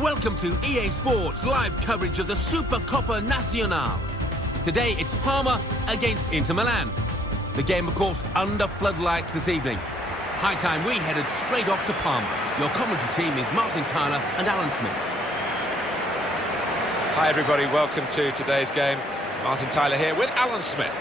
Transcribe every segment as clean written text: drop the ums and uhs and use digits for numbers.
Welcome to EA Sports live coverage of the Supercoppa Nacional. Today it's Parma against Inter Milan. The game, of course, under floodlights this evening. High time we headed straight off to Parma. Your commentary team is Martin Tyler and Alan Smith. Hi everybody, welcome to today's game. Martin Tyler here with Alan Smith.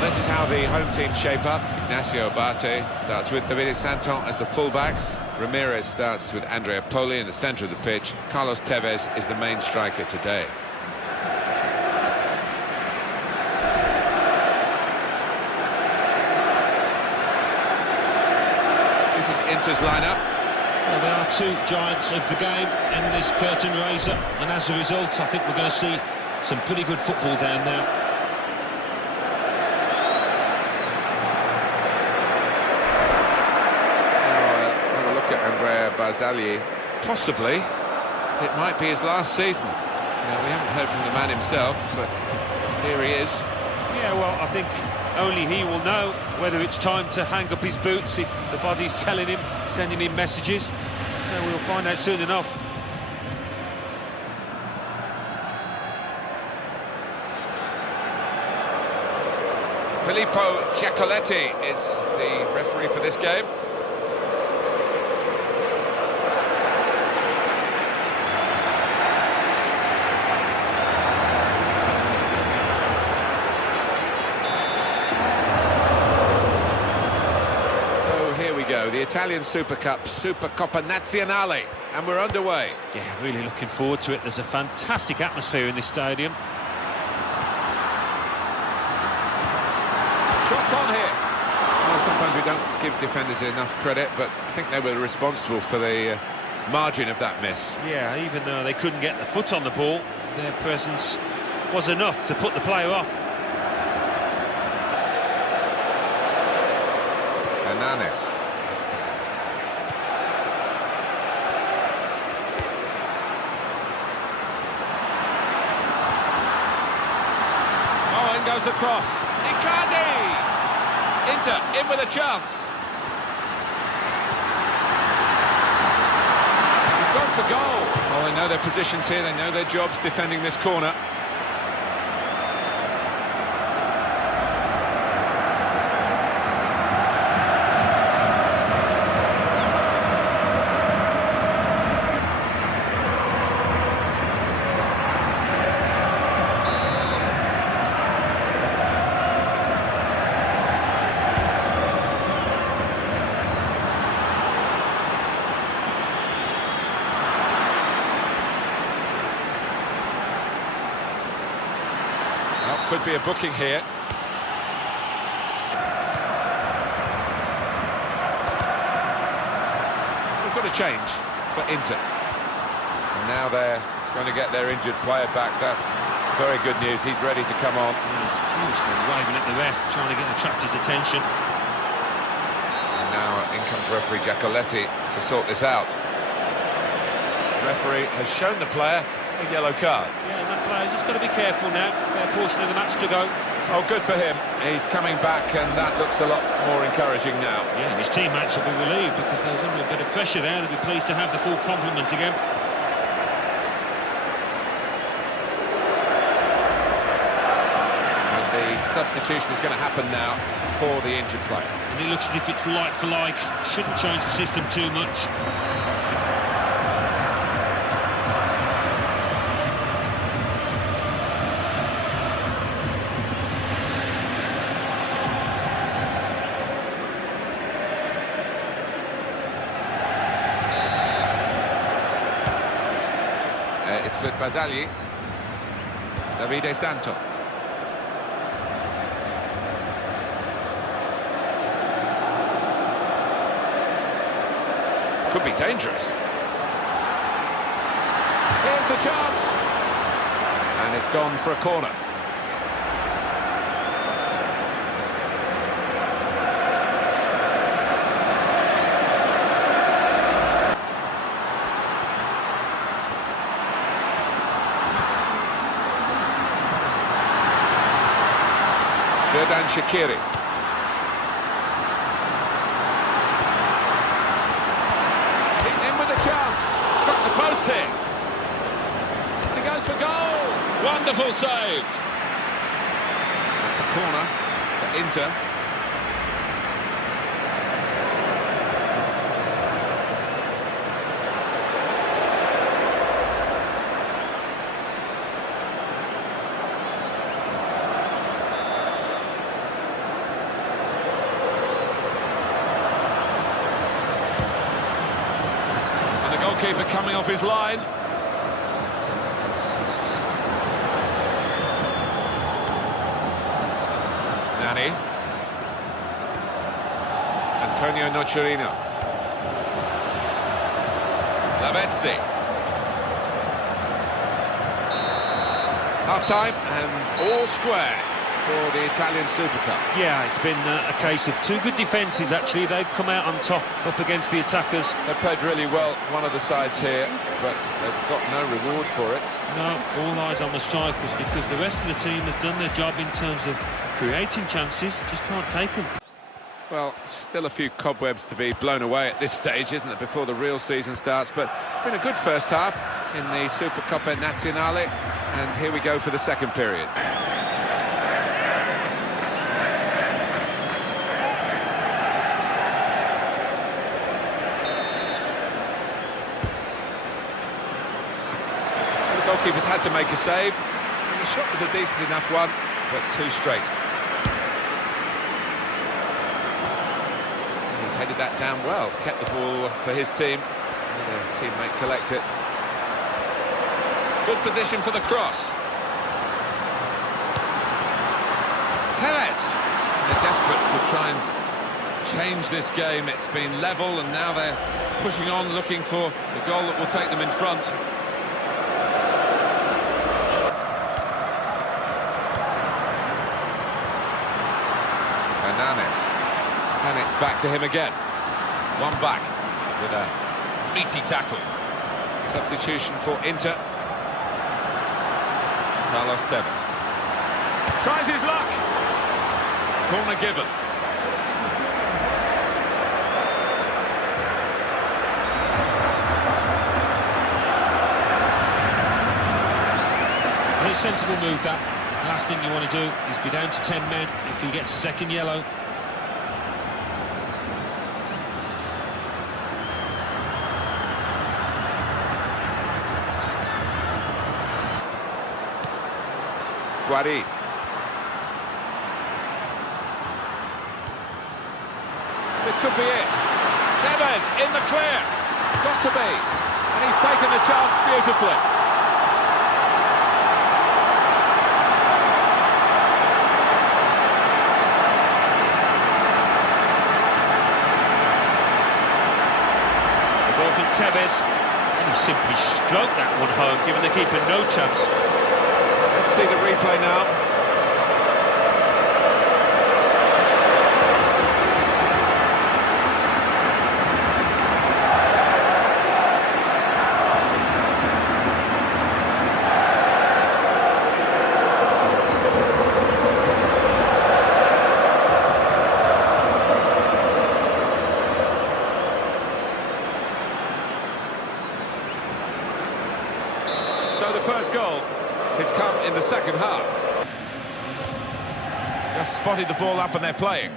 This is how the home team shape up. Ignacio Abate starts with Davide Santon as the fullbacks. Ramirez starts with Andrea Poli in the centre of the pitch. Carlos Tevez is the main striker today. This is Inter's lineup. Well, there are two giants of the game in this curtain raiser, and as a result, I think we're going to see some pretty good football down there. Barzagli, possibly it might be his last season. We haven't heard from the man himself, but here he is. Yeah, well, I think only he will know whether it's time to hang up his boots, if the body's telling him, sending him messages. So we'll find out soon enough. Filippo Giacoletti is the referee for this game. The Italian Super Cup, Supercoppa Nazionale, and we're underway. Yeah, really looking forward to it. There's a fantastic atmosphere in this stadium. Shots on here. Well, sometimes we don't give defenders enough credit, but I think they were responsible for the margin of that miss. Yeah, even though they couldn't get the foot on the ball, their presence was enough to put the player off. Hernanes. Goes across. Icardi! Inter in with a chance. He's gone for goal. Well, they know their positions here, they know their jobs defending this corner. Could be a booking here. We've got a change for Inter. And now they're going to get their injured player back. That's very good news. He's ready to come on. He's furiously waving at the ref, trying to attract his attention. And now in comes referee Giacoletti to sort this out. The referee has shown the player a yellow card. Yeah, that player's just got to be careful now. Fair portion of the match to go. Oh, good for him. He's coming back, and that looks a lot more encouraging now. Yeah, and his teammates will be relieved because there was under a bit of pressure there. They'll be pleased to have the full complement again. And the substitution is going to happen now for the injured player. And it looks as if it's like for like. Shouldn't change the system too much. It's with Barzagli. Davide Santon. Could be dangerous. Here's the chance. And it's gone for a corner. Xherdan Shaqiri. In with a chance. Struck the post here. And he goes for goal. Wonderful save. That's a corner for Inter. Goalkeeper coming off his line. Nani. Antonio Nocerino. Lavezzi. Half-time and all square for the Italian Super Cup. Yeah, it's been a case of two good defences, actually. They've come out on top up against the attackers. They played really well, one of the sides here, but they've got no reward for it. No, all eyes on the strikers, because the rest of the team has done their job in terms of creating chances, just can't take them. Well, still a few cobwebs to be blown away at this stage, isn't it, before the real season starts, but it's been a good first half in the Supercoppa Nazionale, and here we go for the second period. Goalkeeper's had to make a save. The shot was a decent enough one, but too straight. He's headed that down well, kept the ball for his team. Let a teammate collect it. Good position for the cross. Tevez! They're desperate to try and change this game. It's been level, and now they're pushing on, looking for the goal that will take them in front. And it's back to him again. One back with a meaty tackle. Substitution for Inter. Carlos Tevez. Tries his luck. Corner given. Very sensible move, that. Last thing you want to do is be down to 10 men if he gets a second yellow. Guari. This could be it. Tevez in the clear. Got to be. And he's taken the chance beautifully. Tevez, and he simply stroked that one home, giving the keeper no chance. Let's see the replay now. So the first goal has come in the second half. Just spotted the ball up and they're playing.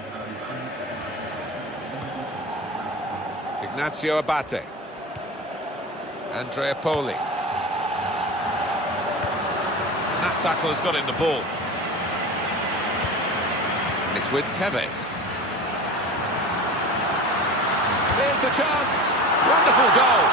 Ignazio Abate. Andrea Poli. And that tackle has got him the ball. It's with Tevez. Here's the chance. Wonderful goal.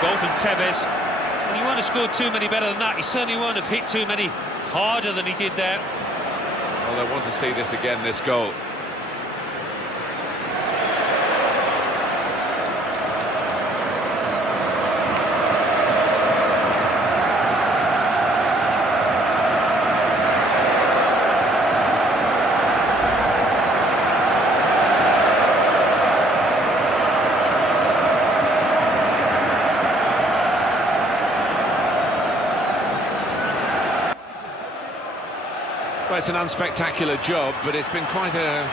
Goal from Tevez, and he won't have scored too many better than that. He certainly won't have hit too many harder than he did there. Well, they want to see this again, this goal. it's an unspectacular job, but it's been quite a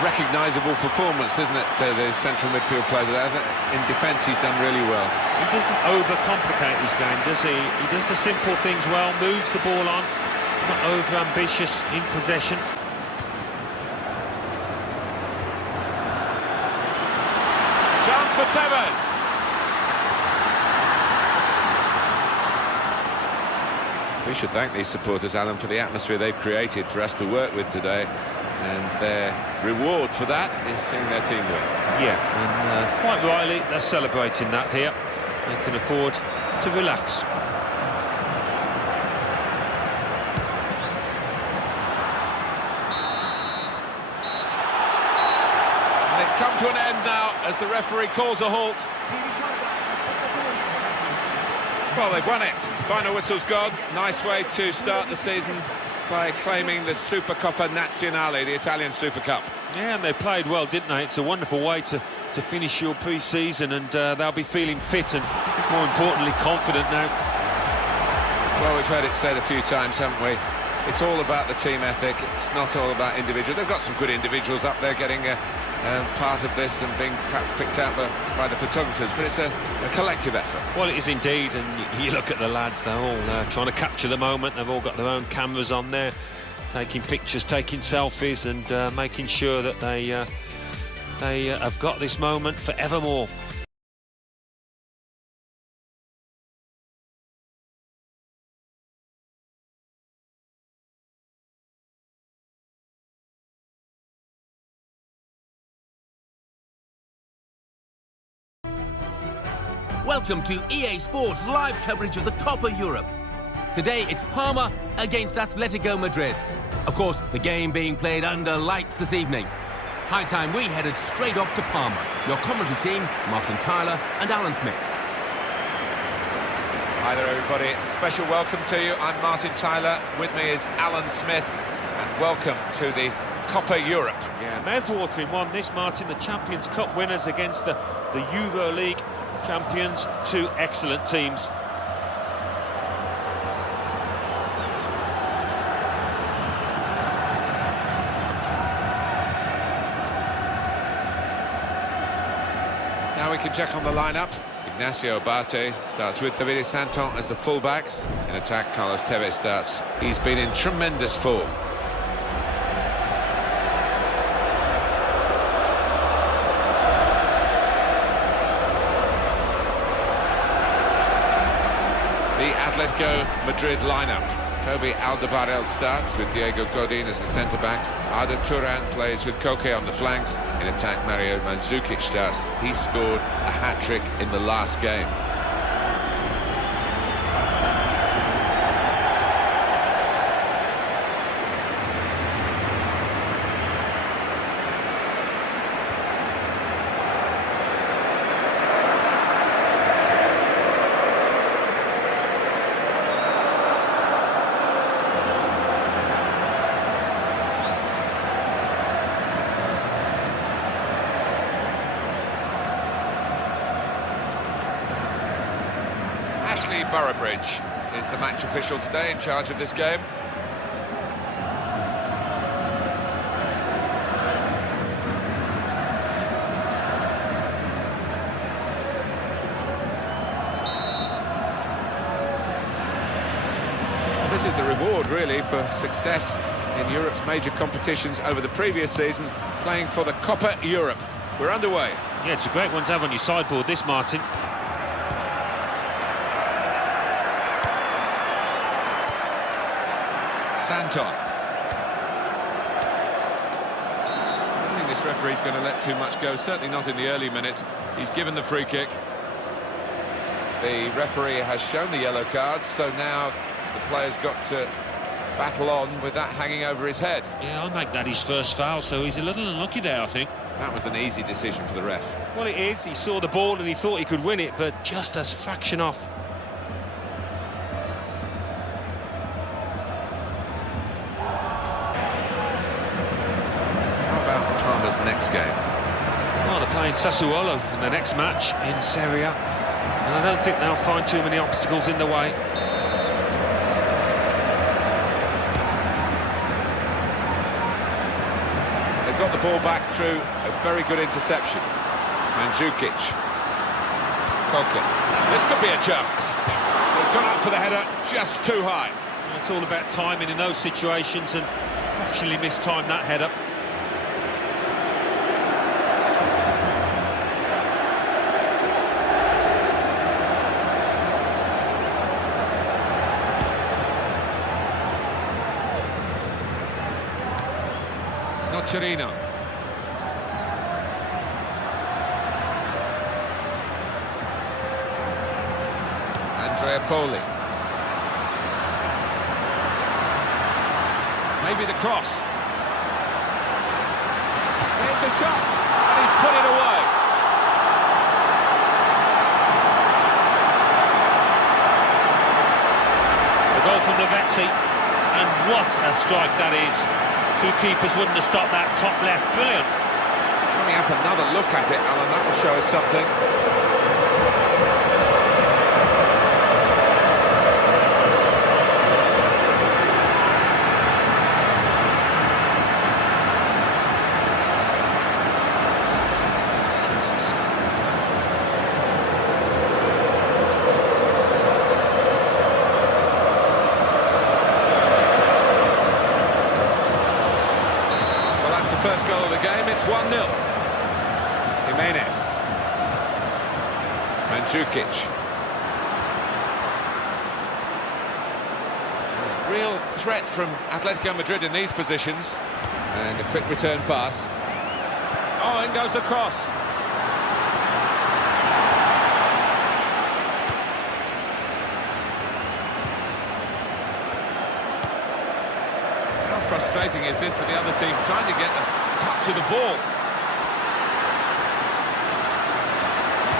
recognisable performance, isn't it? The central midfield player there. In defence, he's done really well. He doesn't overcomplicate his game, does he? He does the simple things well, moves the ball on, not over-ambitious in possession. Chance for Tevez. We should thank these supporters, Alan, for the atmosphere they've created for us to work with today. And their reward for that is seeing their team win. Yeah, and quite rightly, they're celebrating that here. They can afford to relax. And it's come to an end now as the referee calls a halt. Well, they've won it. Final whistle's gone. Nice way to start the season by claiming the Supercoppa Nazionale, the Italian Super Cup. Yeah, and they played well, didn't they? It's a wonderful way to finish your pre-season, and they'll be feeling fit and, more importantly, confident now. Well, we've heard it said a few times, haven't we? It's all about the team ethic. It's not all about individual. They've got some good individuals up there getting part of this and being perhaps picked out by the photographers, but it's a collective effort. Well, it is indeed, and you look at the lads, they're all trying to capture the moment. They've all got their own cameras on there, taking pictures, taking selfies, and making sure that they have got this moment forevermore. Welcome to EA Sports live coverage of the Copa Europe. Today it's Parma against Atletico Madrid. Of course, the game being played under lights this evening. High time we headed straight off to Parma. Your commentary team, Martin Tyler and Alan Smith. Hi there, everybody. Special welcome to you. I'm Martin Tyler. With me is Alan Smith. And welcome to the Copa Europe. Yeah, mouth-watering one, this, Martin. The Champions Cup winners against the Euro League champions. Two excellent teams. Now we can check on the lineup. Ignacio Abate starts with David Santon as the fullbacks. In attack, Carlos Tevez starts. He's been in tremendous form. The Atletico Madrid lineup. Toby Alderweireld starts with Diego Godin as the centre-backs. Arda Turan plays with Koke on the flanks. In attack, Mario Mandzukic starts. He scored a hat-trick in the last game. Ashley Burrowbridge is the match official today in charge of this game. This is the reward, really, for success in Europe's major competitions over the previous season, playing for the Copa Europe. We're underway. Yeah, it's a great one to have on your sideboard, this, Martin. Santon. I don't think this referee's going to let too much go, certainly not in the early minutes. He's given the free kick. The referee has shown the yellow card, so now the player's got to battle on with that hanging over his head. Yeah, I'll make that his first foul, so he's a little unlucky there, I think. That was an easy decision for the ref. Well, it is. He saw the ball and he thought he could win it, but just a fraction off. Next game. Well, they're playing Sassuolo in their next match in Serie A, and I don't think they'll find too many obstacles in the way. got the ball back through a very good interception. Mandzukic. Koke. This could be a chance. They've gone up for the header just too high. It's all about timing in those situations, and actually mistimed that header. Nocerino. Andrea Poli. Maybe the cross. Here's the shot, and he's put it away. The goal from Lavezzi, and what a strike that is. Two keepers wouldn't have stopped that top left. Brilliant. Coming up, another look at it, Alan, that will show us something. First goal of the game, it's 1-0. Jimenez. Mandzukic. There's real threat from Atletico Madrid in these positions. And a quick return pass. Oh, in goes the cross. How frustrating is this for the other team, trying to get the touch of the ball?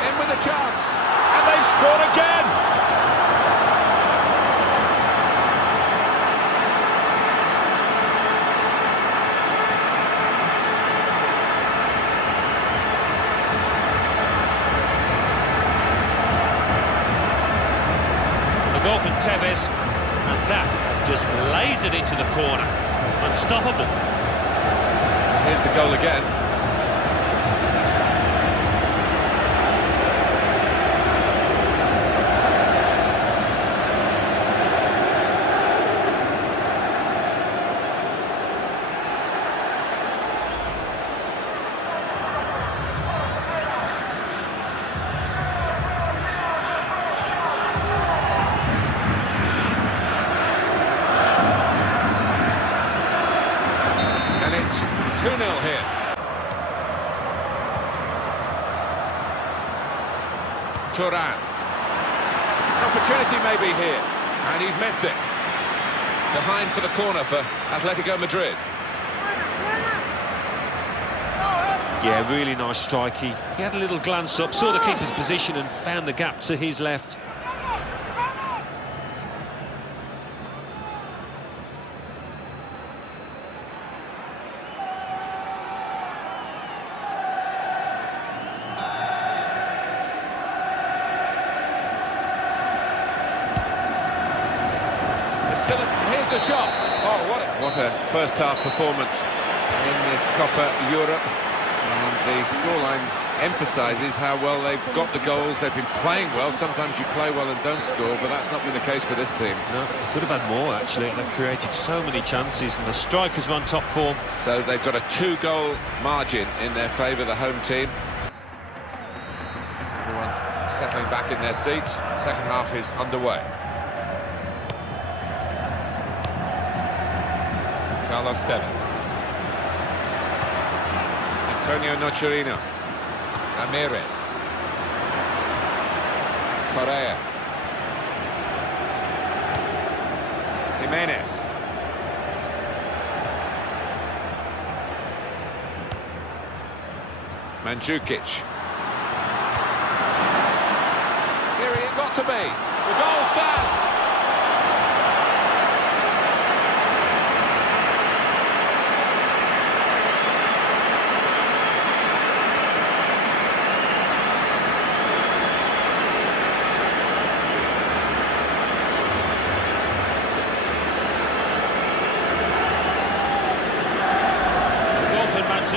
In with a chance, and they've scored again! The goal from Tevez, and that has just lasered into the corner. Unstoppable. Here's the goal again. And it's 2-0 here. Turan. An opportunity maybe here, and he's missed it. Behind for the corner for Atletico Madrid. Yeah, really nice strike. He had a little glance up, saw the keeper's position and found the gap to his left. Here's the shot. Oh, what a first-half performance in this Copa Europe. And the scoreline emphasises how well they've got the goals. They've been playing well. Sometimes you play well and don't score, but that's not been the case for this team. No, could have had more, actually. They've created so many chances, and the strikers run top form. So they've got a 2-goal margin in their favour, the home team. Everyone's settling back in their seats. Second half is underway. Carlos Tevez. Antonio Nocerino. Ramirez. Correa. Jimenez. Mandzukic. Here he got to be. The goal stands.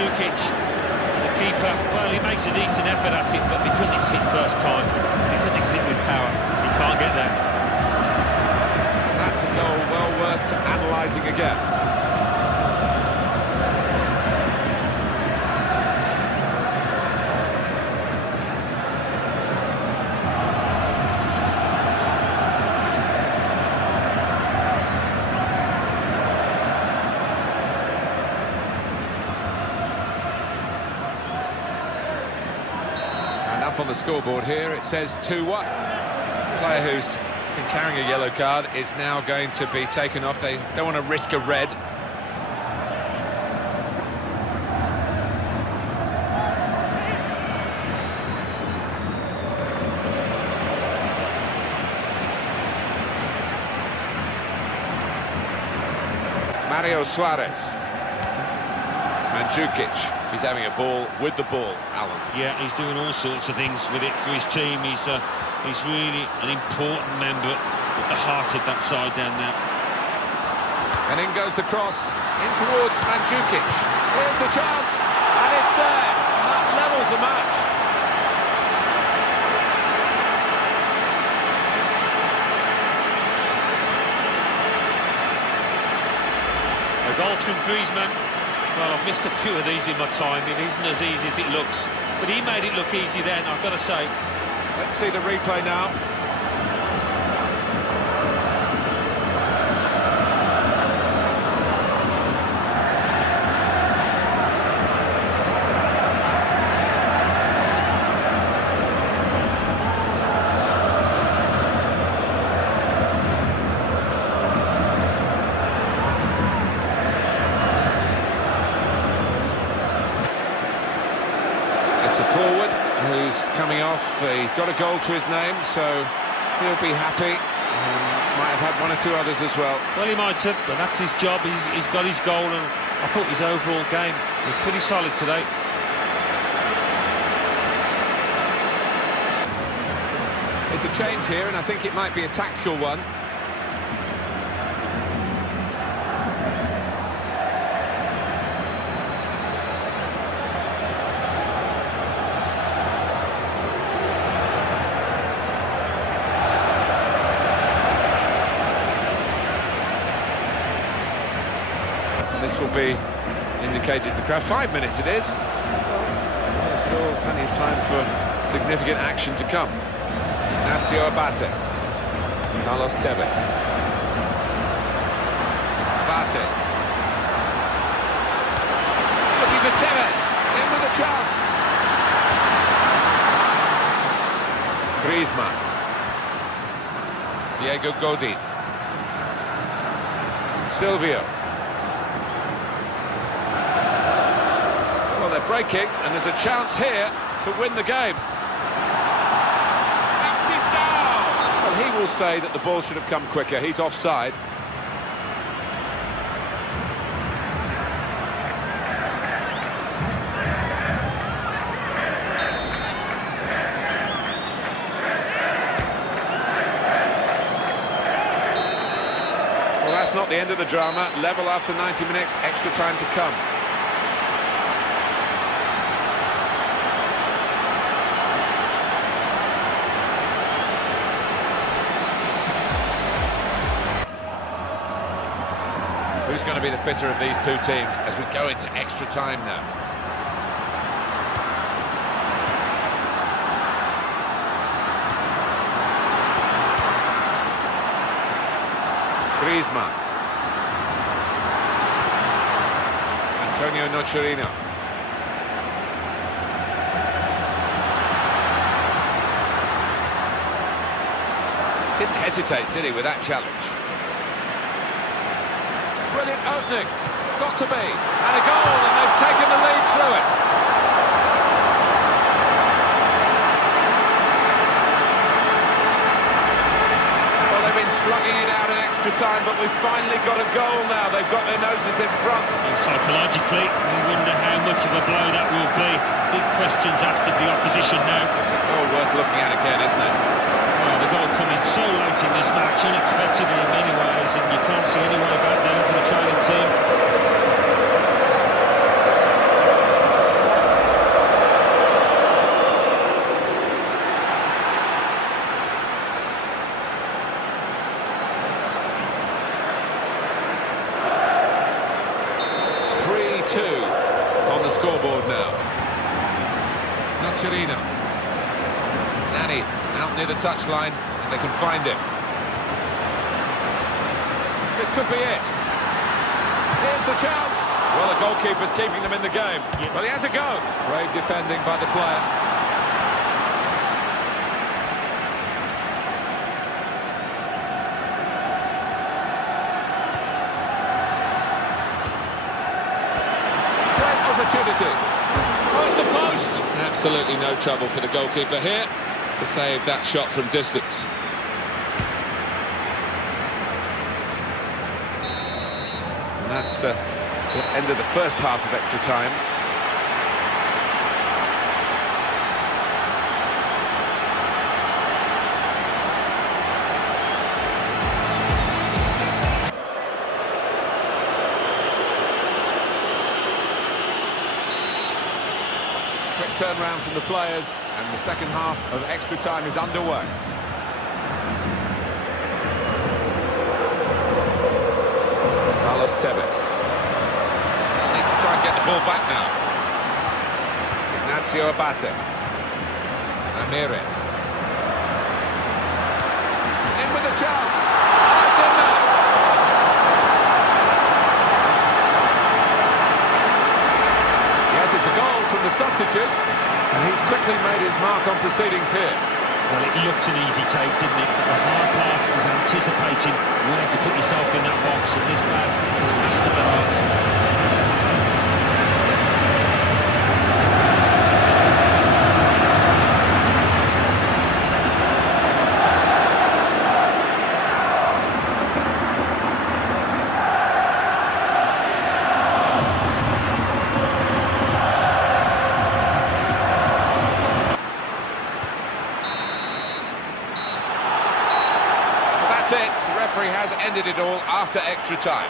Mandzukic. The keeper, well, he makes a decent effort at it, but because it's hit first time, because it's hit with power, he can't get there. That's a goal well worth analysing again. And up on the scoreboard here, it says 2-1. Player who's been carrying a yellow card is now going to be taken off. They don't want to risk a red. Mario Suarez. Mandzukic. He's having a ball with the ball, Alan. Yeah, he's doing all sorts of things with it for his team. He's really an important member at the heart of that side down there. And in goes the cross, in towards Mandzukic. Here's the chance, and it's there. And that levels the match. A goal from Griezmann. Well, I've missed a few of these in my time. It isn't as easy as it looks. But he made it look easy then, I've got to say. Let's see the replay now. It's a forward who's coming off. He's got a goal to his name, so he'll be happy. Might have had one or two others as well. Well, he might have, but that's his job. He's got his goal, and I thought his overall game was pretty solid today. It's a change here, and I think it might be a tactical one. This will be indicated to the crowd. 5 minutes it is. Well, still plenty of time for significant action to come. Ignacio Abate. Carlos Tevez. Abate. Looking for Tevez. In with a chance. Griezmann. Diego Godin. Silvio. They're breaking, and there's a chance here to win the game. Well, he will say that the ball should have come quicker. He's offside. Well, that's not the end of the drama. Level after 90 minutes, extra time to come. Who's going to be the fitter of these two teams as we go into extra time now? Griezmann. Antonio Nocerino. Didn't hesitate, did he, with that challenge? Brilliant opening, got to be, and a goal, and they've taken the lead through it. Well, they've been slugging it out in extra time, but we've finally got a goal now. They've got their noses in front. And psychologically, we wonder how much of a blow that will be. Big questions asked of the opposition now. It's a goal worth looking at again, isn't it? Well, the goal coming so late in this match, unexpected in many ways, and you can't see any way back now for the training team. Mascherino. Nani out near the touchline, and they can find him. This could be it. Here's the chance. Well, the goalkeeper's keeping them in the game. Yeah. But he has a go. Brave defending by the player. Great opportunity. Oh, it's the post. Absolutely no trouble for the goalkeeper here to save that shot from distance. And that's the end of the first half of extra time. Quick turnaround from the players, and the second half of extra time is underway. Carlos Tevez. They'll need to try and get the ball back now. Ignacio Abate. Ramirez. In with a chance. Oh, it's in now. Yes, it's a goal from the substitute, and he's quickly made his mark on proceedings here. Well, it looked an easy take, didn't it? But the hard part is anticipating where to put yourself in that box, and this lad has mastered the art. That's it. The referee has ended it all after extra time.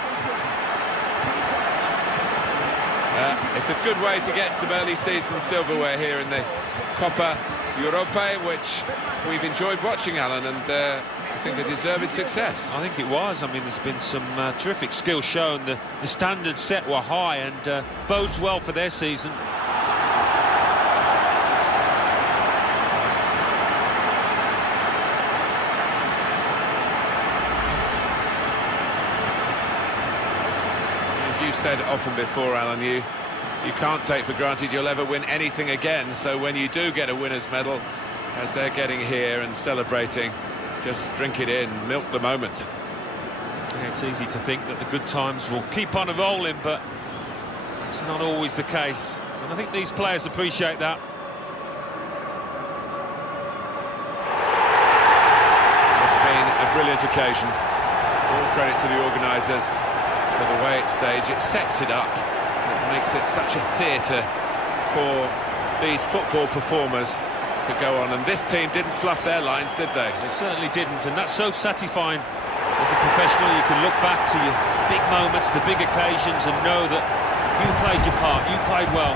It's a good way to get some early season silverware here in the Copa Europa, which we've enjoyed watching, Alan, and I think they deserve its success. I think it was. I mean, there's been some terrific skill shown. The standards set were high, and bodes well for their season. You've said often before, Alan, you can't take for granted you'll ever win anything again, so when you do get a winner's medal, as they're getting here and celebrating, just drink it in, milk the moment. Yeah, it's easy to think that the good times will keep on rolling, but it's not always the case, and I think these players appreciate that. It's been a brilliant occasion. All credit to the organisers for the way it's staged. It sets it up. It makes it such a theatre for these football performers to go on. And this team didn't fluff their lines, did they? They certainly didn't, and that's so satisfying. As a professional, you can look back to your big moments, the big occasions, and know that you played your part, you played well.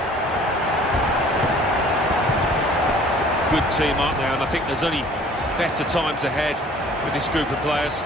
Good team, aren't they? And I think there's only better times ahead for this group of players.